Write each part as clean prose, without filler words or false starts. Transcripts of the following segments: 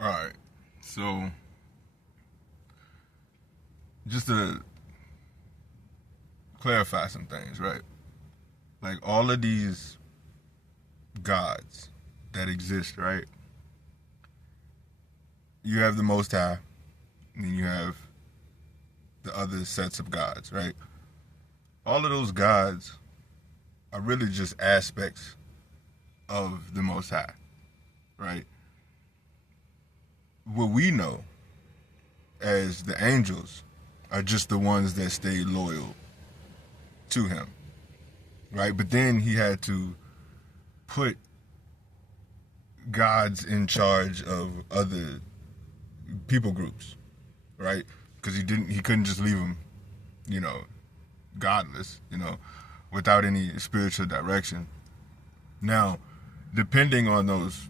All right. So, just to clarify some things, right? Like all of these gods that exist, right? You have the Most High, and then you have the other sets of gods, right? All of those gods are really just aspects of the Most High, right? What we know as the angels are just the ones that stay loyal to him, right? But then he had to put gods in charge of other people groups, right? Because he couldn't just leave them, you know, godless, without any spiritual direction. Now, depending on those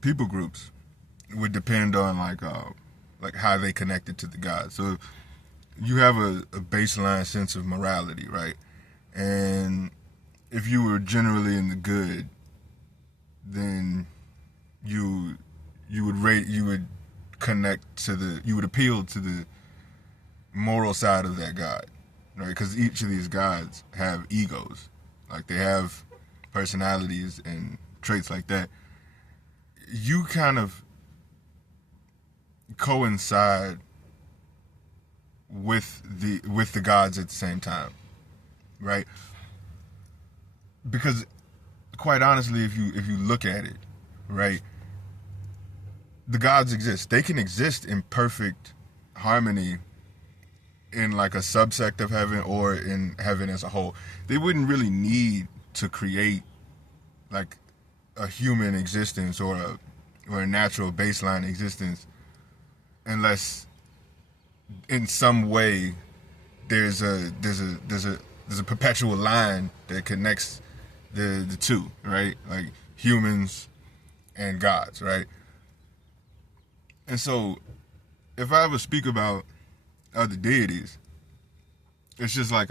people groups, would depend on like how they connected to the gods. So you have a baseline sense of morality, right? And if you were generally in the good, then you would connect to you would appeal to the moral side of that god, right? Because each of these gods have egos, like they have personalities and traits like that. You kind of coincide with the gods at the same time, right? Because quite honestly, if you look at it, right, the gods exist. They can exist in perfect harmony in like a subsect of heaven or in heaven as a whole. They wouldn't really need to create like a human existence or a natural baseline existence unless in some way there's a perpetual line that connects the two, right? Like humans and gods, right? And so if I ever speak about other deities, it's just like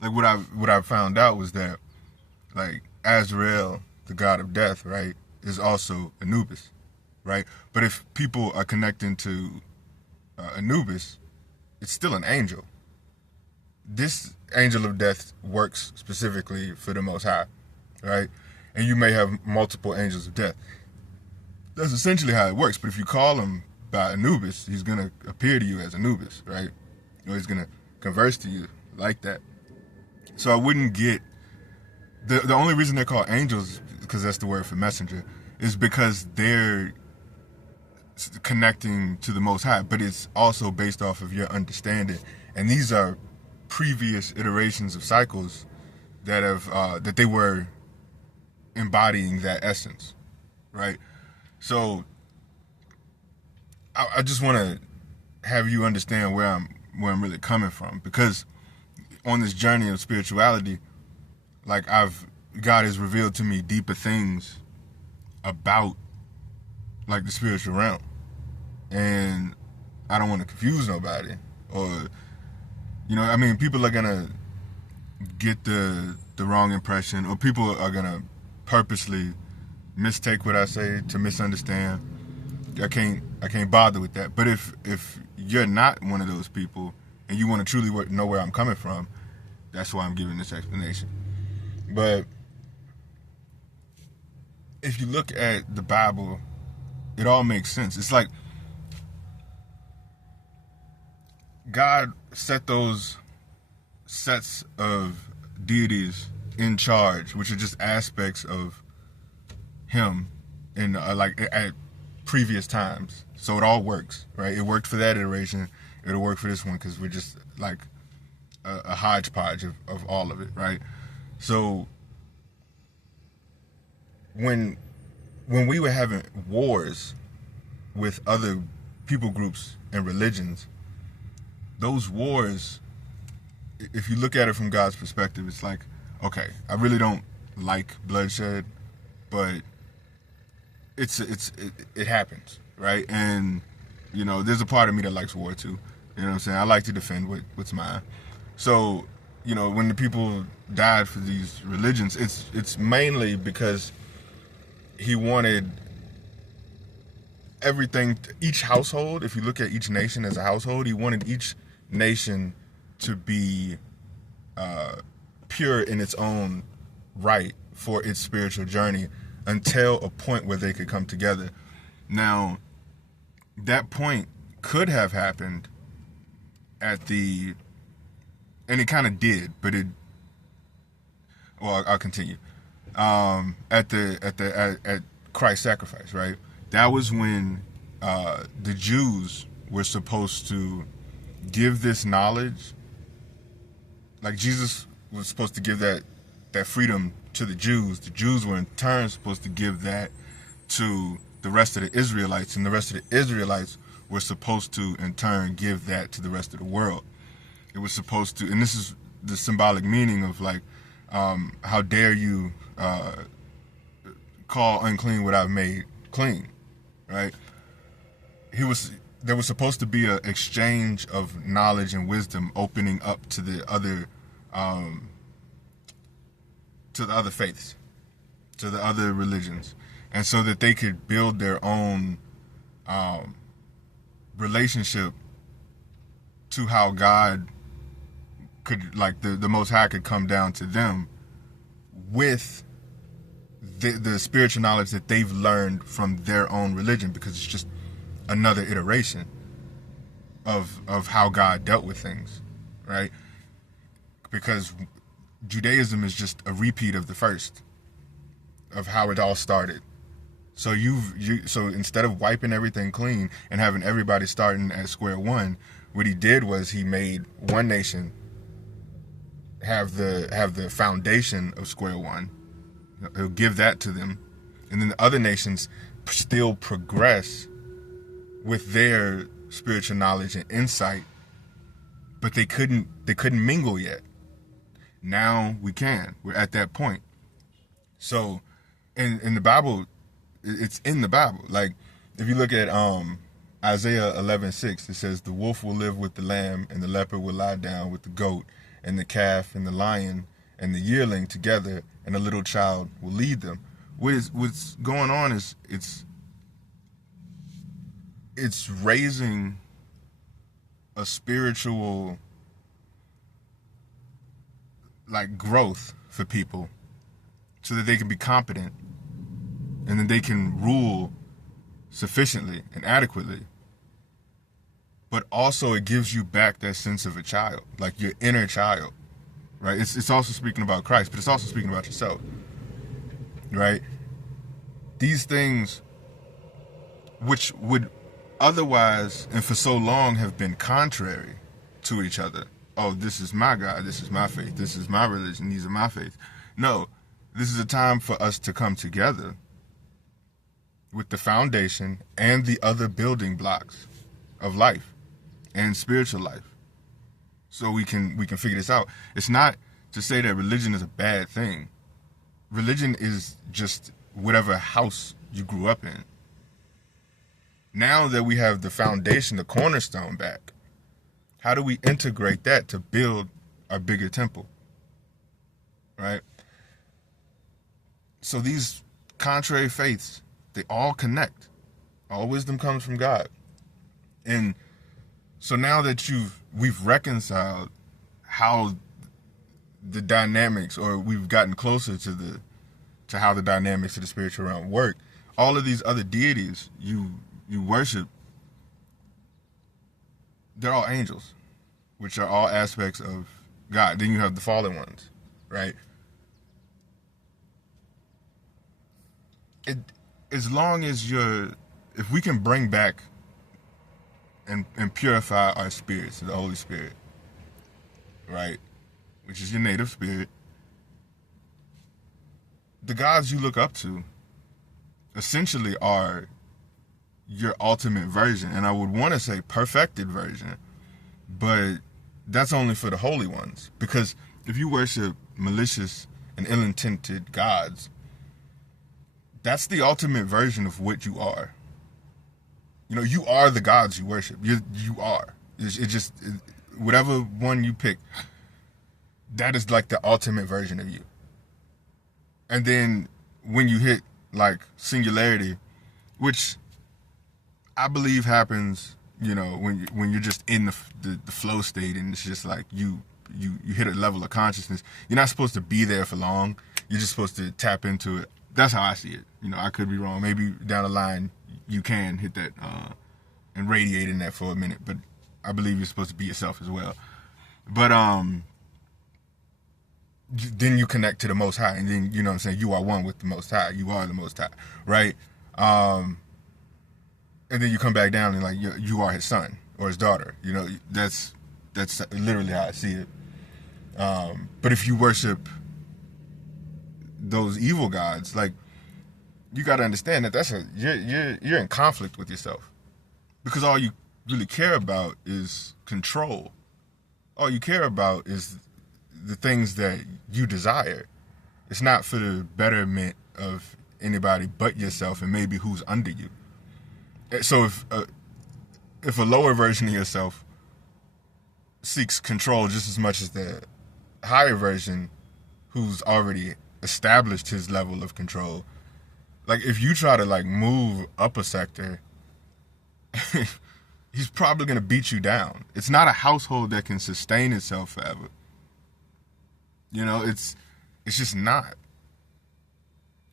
what I found out was that like Azrael, the god of death, right, is also Anubis, right? But if people are connecting to Anubis, it's still an angel. This angel of death works specifically for the Most High, right? And you may have multiple angels of death. That's essentially how it works. But if you call him by Anubis, he's going to appear to you as Anubis, right? Or he's going to converse to you like that. So I wouldn't get... The only reason they're called angels, because that's the word for messenger, is because they're connecting to the Most High, but it's also based off of your understanding. And these are previous iterations of cycles that that they were embodying that essence, right? So I just want to have you understand where I'm really coming from, because on this journey of spirituality, like God has revealed to me deeper things about like the spiritual realm, and I don't want to confuse nobody, or I mean, people are gonna get the wrong impression, or people are gonna purposely mistake what I say to misunderstand. I can't bother with that. But if you're not one of those people and you want to truly know where I'm coming from, that's why I'm giving this explanation. But if you look at the Bible, it all makes sense. It's like God set those sets of deities in charge, which are just aspects of him in like at previous times. So it all works, right? It worked for that iteration. It'll work for this one because we're just like a hodgepodge of all of it, right? So when we were having wars with other people groups and religions, those wars, if you look at it from God's perspective, it's like, okay, I really don't like bloodshed, but it happens, right? And there's a part of me that likes war too. You know what I'm saying? I like to defend what's mine. So, when the people died for these religions, it's mainly because he wanted everything, each household, if you look at each nation as a household, he wanted each nation to be pure in its own right for its spiritual journey until a point where they could come together. Now, that point could have happened at the, and it kind of did, but it, well, I'll continue. At Christ's sacrifice, right? That was when the Jews were supposed to give this knowledge. Like Jesus was supposed to give that freedom to the Jews. The Jews were in turn supposed to give that to the rest of the Israelites, and the rest of the Israelites were supposed to in turn give that to the rest of the world. It was supposed to, and this is the symbolic meaning of like, how dare you call unclean what I've made clean, right? There was supposed to be an exchange of knowledge and wisdom opening up to the other faiths, to the other religions, and so that they could build their own relationship to how God could, like the Most High could come down to them with the spiritual knowledge that they've learned from their own religion, because it's just another iteration of how God dealt with things, right? Because Judaism is just a repeat of the first, of how it all started. So so instead of wiping everything clean and having everybody starting at square one, what he did was he made one nation have the foundation of square one. He'll give that to them, and then the other nations still progress with their spiritual knowledge and insight, but they couldn't mingle yet. Now we can. We're at that point. So in the Bible, it's in the Bible. Like if you look at Isaiah 11:6, it says, "The wolf will live with the lamb, and the leopard will lie down with the goat, and the calf and the lion and the yearling together, and a little child will lead them." What's going on is it's raising a spiritual like growth for people so that they can be competent and then they can rule sufficiently and adequately. But also it gives you back that sense of a child, like your inner child, right? It's also speaking about Christ, but it's also speaking about yourself, right? These things which would otherwise and for so long have been contrary to each other. Oh, this is my God, this is my faith, this is my religion, these are my faith. No, this is a time for us to come together with the foundation and the other building blocks of life and spiritual life, so we can figure this out. It's not to say that religion is a bad thing. Religion is just whatever house you grew up in. Now that we have the foundation, the cornerstone back, how do we integrate that to build a bigger temple, right? So these contrary faiths, they all connect. All wisdom comes from God. And so now that we've reconciled how the dynamics, or we've gotten closer to how the dynamics of the spiritual realm work, all of these other deities you worship, they're all angels, which are all aspects of God. Then you have the fallen ones, right? As long as if we can bring back and purify our spirits, the Holy Spirit, right, which is your native spirit, the gods you look up to essentially are your ultimate version, and I would want to say perfected version, but that's only for the holy ones. Because if you worship malicious and ill-intended gods, that's the ultimate version of what you are. You know, you are the gods you worship. You are. Whatever one you pick, that is like the ultimate version of you. And then when you hit like singularity, which I believe happens, when you're just in the flow state, and it's just like you hit a level of consciousness. You're not supposed to be there for long. You're just supposed to tap into it. That's how I see it. I could be wrong. Maybe down the line you can hit that and radiate in that for a minute, but I believe you're supposed to be yourself as well. But then you connect to the Most High, and then you know what I'm saying. You are one with the Most High. You are the Most High, right? And then you come back down and like you are His son or His daughter. That's literally how I see it. But if you worship those evil gods, like, you got to understand that you're in conflict with yourself, because all you really care about is control. All you care about is the things that you desire. It's not for the betterment of anybody but yourself and maybe who's under you. So if a lower version of yourself seeks control just as much as the higher version who's already established his level of control, like, if you try to like move up a sector, he's probably going to beat you down. It's not a household that can sustain itself forever. It's just not.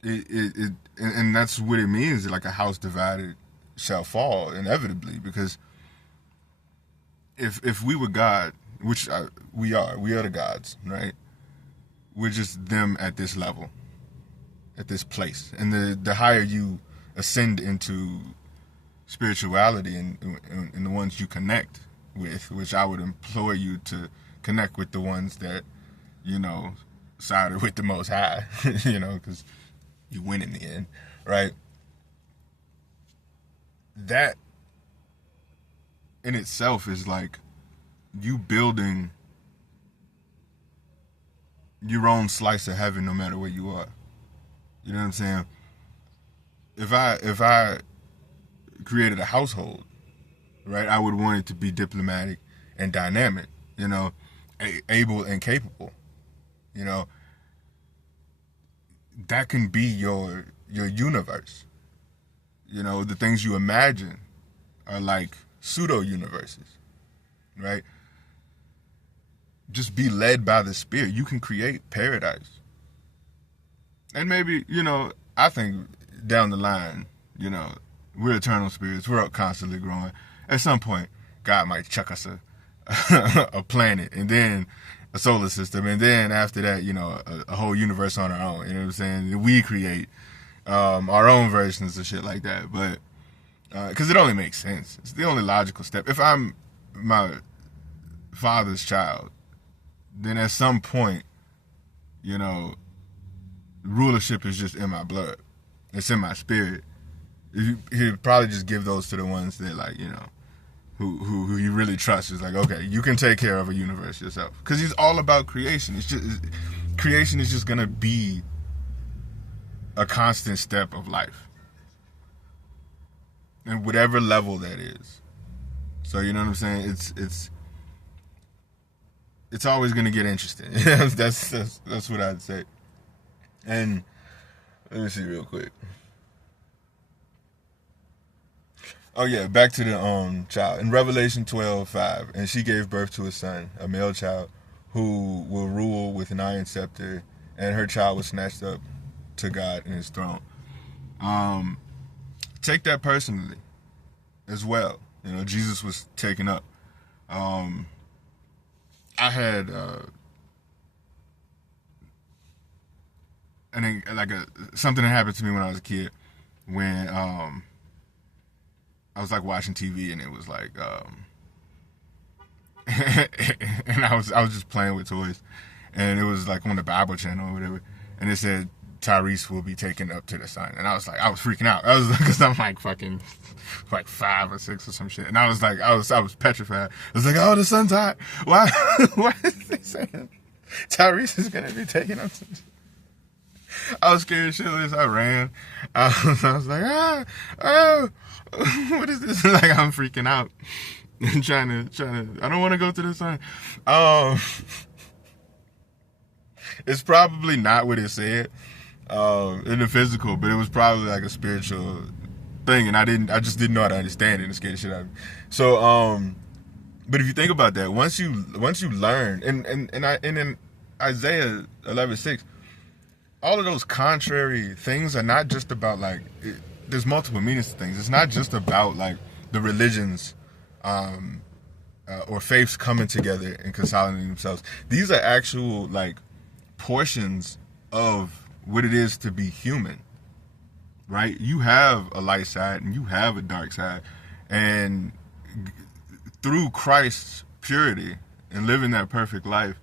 And that's what it means. Like, a house divided shall fall inevitably, because if we were God, which we are the gods, right? We're just them at this level, at this place. And the higher you ascend into spirituality and the ones you connect with, which I would implore you to connect with the ones that, sided with the Most High, because you win in the end, right? That in itself is like you building your own slice of heaven, no matter where you are. You know what I'm saying? If I created a household, right, I would want it to be diplomatic and dynamic, able and capable. That can be your universe. The things you imagine are like pseudo universes, right? Just be led by the Spirit. You can create paradise. And maybe, I think down the line, we're eternal spirits. We're constantly growing. At some point, God might chuck us a planet, and then a solar system, and then after that, a whole universe on our own. You know what I'm saying? We create our own versions of shit like that. But because it only makes sense. It's the only logical step. If I'm my father's child, then at some point, rulership is just in my blood. It's in my spirit. He'd probably just give those to the ones that, like, who you really trust. Is like, okay, you can take care of a universe yourself, because he's all about creation. Creation is just gonna be a constant step of life, and whatever level that is. So you know what I'm saying? It's always gonna get interesting. that's what I'd say. And let me see real quick. Oh yeah, back to the child. In Revelation 12:5, and she gave birth to a son, a male child, who will rule with an iron scepter, and her child was snatched up to God in His throne. Take that personally as well. Jesus was taken up. I had something that happened to me when I was a kid, when I was like watching TV, and it was like and I was just playing with toys, and it was like on the Bible channel or whatever, and it said Tyrese will be taken up to the sun, and I was freaking out. I was, because I'm like fucking like 5 or 6 or some shit, and I was petrified. I was like, oh, the sun's hot. Why is they saying Tyrese is gonna be taken up to the sun? I was scared shitless. I ran. I was like, what is this? Like, I'm freaking out. trying to, I don't want to go to the sun. It's probably not what it said in the physical, but it was probably like a spiritual thing, and I just didn't know how to understand it, and it scared the shit out of me. So, but if you think about that, once you learn, and in Isaiah 11:6, all of those contrary things are not just about like there's multiple meanings to things. It's not just about like the religions or faiths coming together and consolidating themselves. These are actual like portions of what it is to be human, right? You have a light side and you have a dark side, and through Christ's purity and living that perfect life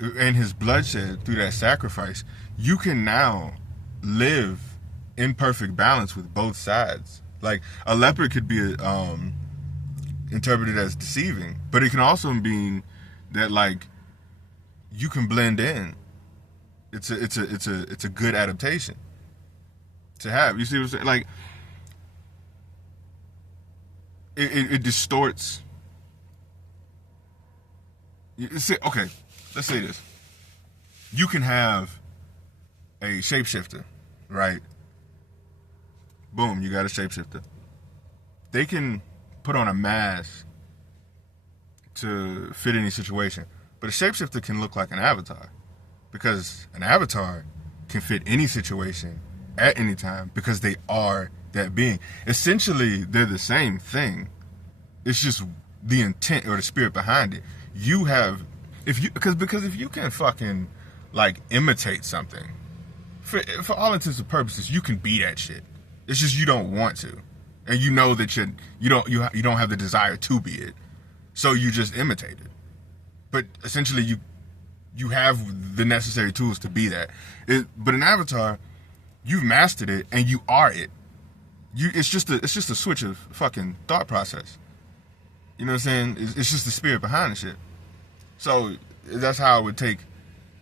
and his bloodshed through that sacrifice, you can now live in perfect balance with both sides. Like a leopard could be interpreted as deceiving, but it can also mean that like you can blend in. It's a good adaptation to have. You see what I'm saying? Like it distorts. Okay, let's say this. You can have a shapeshifter, right? Boom, you got a shapeshifter. They can put on a mask to fit any situation, but a shapeshifter can look like an avatar, because an avatar can fit any situation at any time because they are that being. Essentially, they're the same thing. It's just the intent or the spirit behind it. You have, because if you can fucking like imitate something, for all intents and purposes, you can be that shit. It's just you don't want to, and you know that you don't have the desire to be it, so you just imitate it. But essentially, you have the necessary tools to be that. But an avatar, you've mastered it, and you are it. It's just a switch of fucking thought process. You know what I'm saying? It's just the spirit behind the shit. So that's how I would take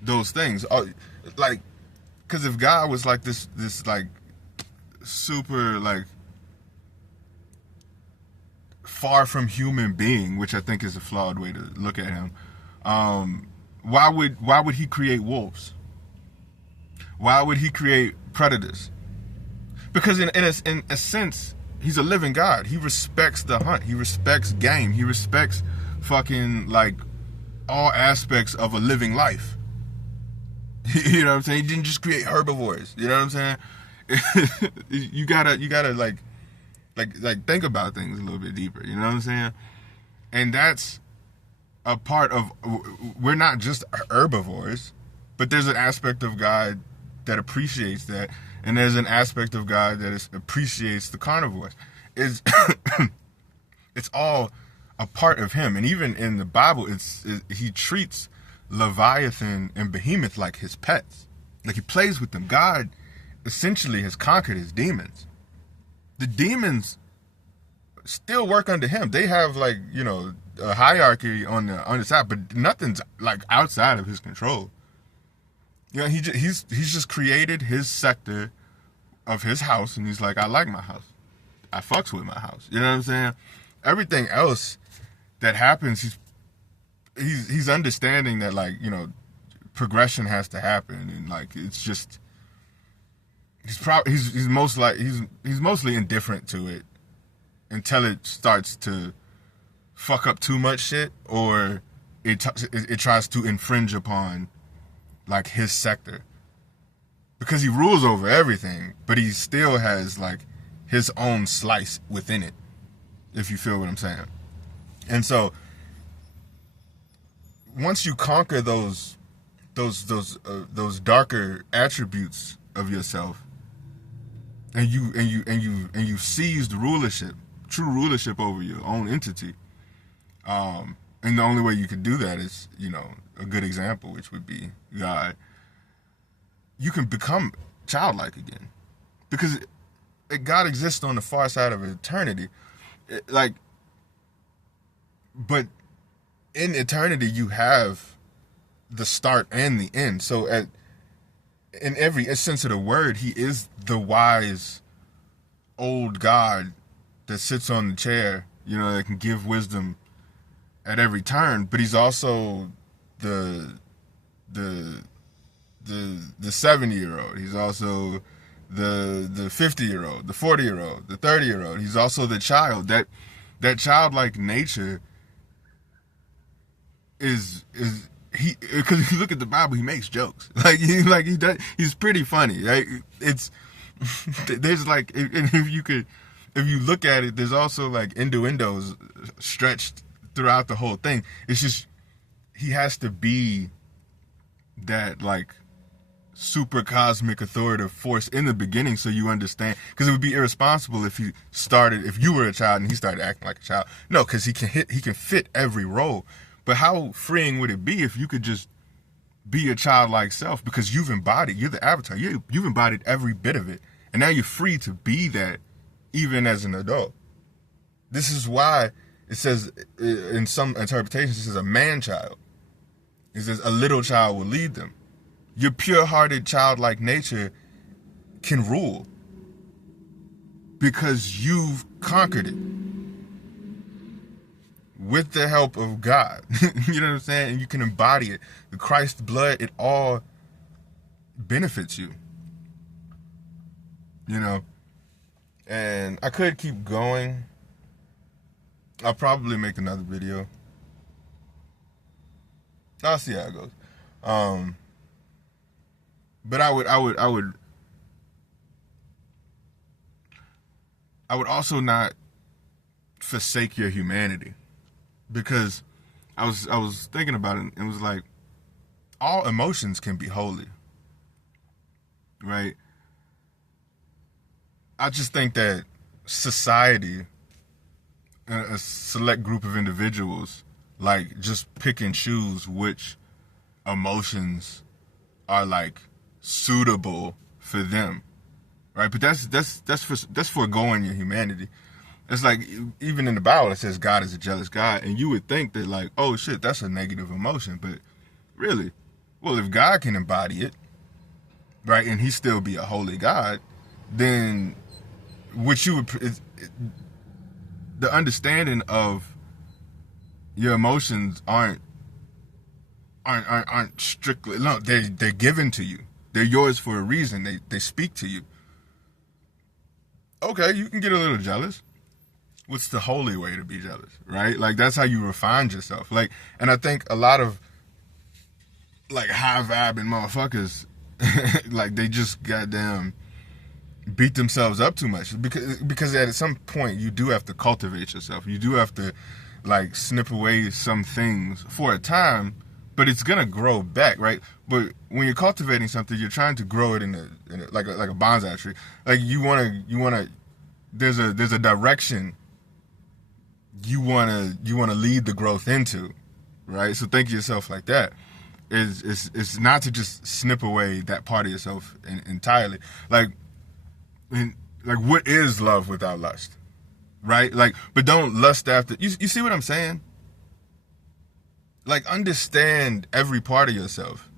those things. Like, because if God was like this like super like far from human being, which I think is a flawed way to look at him, why would he create wolves? Why would he create predators? Because in a sense, he's a living God. He respects the hunt. He respects game. He respects fucking like all aspects of a living life. You know what I'm saying? He didn't just create herbivores. You know what I'm saying? you gotta like think about things a little bit deeper. You know what I'm saying? And that's a part of, we're not just herbivores, but there's an aspect of God that appreciates that, and there's an aspect of God that appreciates the carnivores. It's all a part of him. And even in the Bible, he treats Leviathan and Behemoth like his pets. Like he plays with them. God essentially has conquered his demons. The demons still work under him. They have like, you know, a hierarchy on the side, but nothing's like outside of his control. You know, he's just created his sector of his house, and he's like, I like my house. I fucks with my house. You know what I'm saying? Everything else that happens, he's understanding that, like, you know, progression has to happen, and like it's just he's mostly indifferent to it until it starts to fuck up too much shit, or it tries to infringe upon like his sector, because he rules over everything, but he still has like his own slice within it, if you feel what I'm saying. And so once you conquer those darker attributes of yourself, and you seized true rulership over your own entity, and the only way you could do that is, you know, a good example, which would be God, you can become childlike again, because God exists on the far side of eternity. But in eternity, you have the start and the end. So in every sense of the word, he is the wise old God that sits on the chair, you know, that can give wisdom at every turn. But he's also the 70-year-old. He's also the 50-year-old, the 40-year-old, the 30-year-old. He's also the child. That childlike nature is he, because if you look at the Bible, he makes jokes. He's pretty funny. Right? It's there's like, if you look at it, there's also like innuendos stretched throughout the whole thing. It's just, he has to be that like super cosmic authoritative force in the beginning, so you understand. Because it would be irresponsible if you were a child and he started acting like a child. No, because he can fit every role. But how freeing would it be if you could just be your childlike self, because you're the avatar. You've embodied every bit of it, and now you're free to be that even as an adult. This is why it says, in some interpretations, it says a man-child. It says a little child will lead them. Your pure-hearted, childlike nature can rule because you've conquered it with the help of God. You know what I'm saying? And you can embody it. The Christ blood, it all benefits you. You know? And I could keep going. I'll probably make another video. I'll see how it goes. But I would also not forsake your humanity, because I was thinking about it, and it was like, all emotions can be holy, right? I just think that society, a select group of individuals, like, just pick and choose which emotions are like suitable for them, right? But that's foregoing your humanity. It's like, even in the Bible, it says God is a jealous God, and you would think that, like, oh shit, that's a negative emotion. But really, well, if God can embody it, right, and he still be a holy God, then what you would, the understanding of your emotions aren't strictly, no, they're given to you. They're yours for a reason. They speak to you. Okay, you can get a little jealous. What's the holy way to be jealous, right? Like, that's how you refine yourself. Like, and I think a lot of like high vibing motherfuckers, like, they just goddamn beat themselves up too much, because at some point you do have to cultivate yourself. You do have to like snip away some things for a time, but it's gonna grow back, right? But when you're cultivating something, you're trying to grow it in a like a bonsai tree. Like, you wanna there's a direction you wanna lead the growth into, right? So think of yourself like that. It's not to just snip away that part of yourself entirely. Like, what is love without lust, right? Like, but don't lust after. You see what I'm saying? Like, understand every part of yourself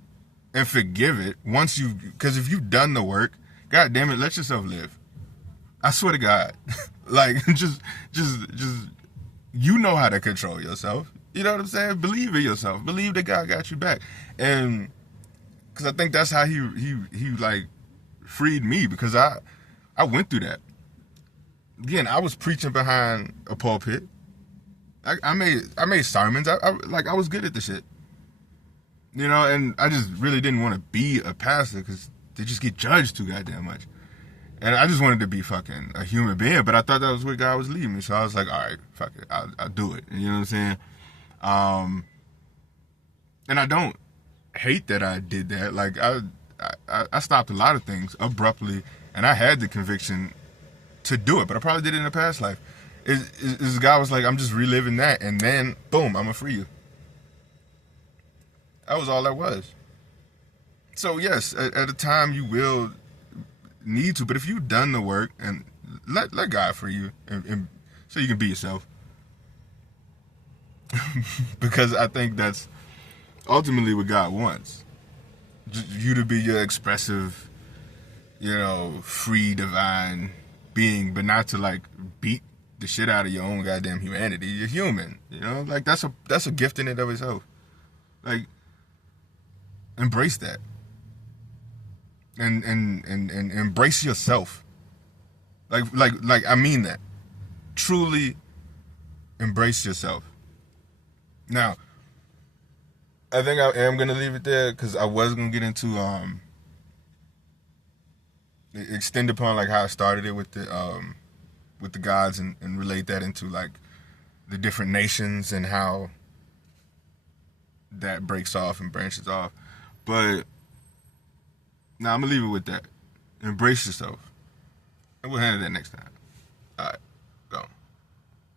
and forgive it once because if you've done the work, God damn it, let yourself live. I swear to God. Like, just you know how to control yourself. You know what I'm saying? Believe in yourself. Believe that God got you back. And because I think that's how he like freed me, because I went through that. Again, I was preaching behind a pulpit. I made sermons. I was good at the shit, you know, and I just really didn't want to be a pastor because they just get judged too goddamn much. And I just wanted to be fucking a human being, but I thought that was where God was leading me. So I was like, all right, fuck it, I'll do it. You know what I'm saying? And I don't hate that I did that. Like, I stopped a lot of things abruptly, and I had the conviction to do it, but I probably did it in a past life. God was like, I'm just reliving that, and then boom, I'm gonna free you. That was all that was. So yes, at a time you will need to, but if you've done the work, and let God free you, and so you can be yourself. Because I think that's ultimately what God wants. You to be your expressive, you know, free, divine being, but not to like beat the shit out of your own goddamn humanity. You're human, you know? Like, that's a gift in and of itself. Like, embrace that. and embrace yourself. Like I mean that. Truly embrace yourself. Now, I think I am gonna leave it there because I was gonna get into extend upon like how I started it with the gods and relate that into like the different nations and how that breaks off and branches off. But now I'm gonna leave it with that. Embrace yourself. And we'll handle that next time. All right.